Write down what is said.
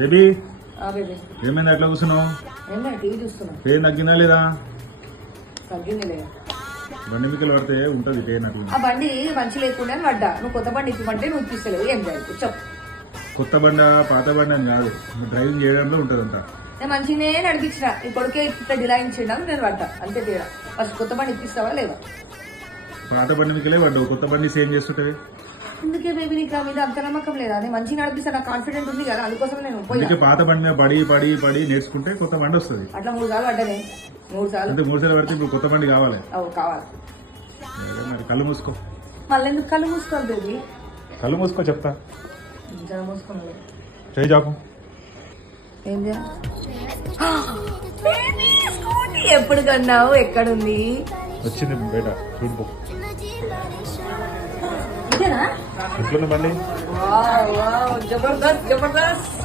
Baby baby ఏమైంది అట్లా కూర్చున్నావు? ఏంటంటే టీవీ చూస్తున్నా. పెయిన్ తగ్గిందా లేదా? తగ్గింది లేదు. బండి మిక్కలు పడితే ఉంటది పెయిన్ అట్లా. ఆ బండి మంచి లేకుండా పడ్డా. నువ్వు కొత్త బండి ఇప్పమంటే నువ్వు ఇప్పిస్తలేవు. ఏం చేయాలి చెప్పు. కొత్త బండి పాత బండి అని కాదు, డ్రైవింగ్ చేయడంలో ఉంటది అంట. నేను మంచిగానే నడిపించిన. ఈ కొడుకే ఇట్లా డిలైన్ నేను పడ్డా అంతే తేడా. ఫస్ట్ కొత్త బండి ఇప్పిస్తావా లేదా? పాత బండి మిక్కలే పడ్డావు, కొత్త బండి సేమ్ చేస్తుంటది. అందుకే బేబీ నీకు నా మీద అంత నమ్మకం లేదా? నేను మంచిగా నడిపిస్తా, నాకు కాన్ఫిడెంట్ ఉంది కదా, అందుకోసం నేను అందుకే పాత బండి మీద పడి పడి పడి నేర్చుకుంటే కొత్త బండి వస్తుంది. అట్లా 3 సార్లు పడ్డానే. 3 సార్లు అంటే 3 సార్లు పడితే ఇప్పుడు కొత్త బండి కావాలి. కావాలి. మరి కళ్ళు మూసుకో. మళ్ళీ ఎందుకు కళ్ళు మూసుకోవాలి బేబీ? కళ్ళు మూసుకో చెప్తా. మూసుకోవాలి. చేయి చాపు. ఏం చేయాలి? స్కూటీ ఎప్పుడు కొన్నావు? ఎక్కడుంది? వచ్చింది బయట చూడుకో. ఇదేనా? ఎట్లుంది బండి? జబర్దస్త్ జబర్దస్త్.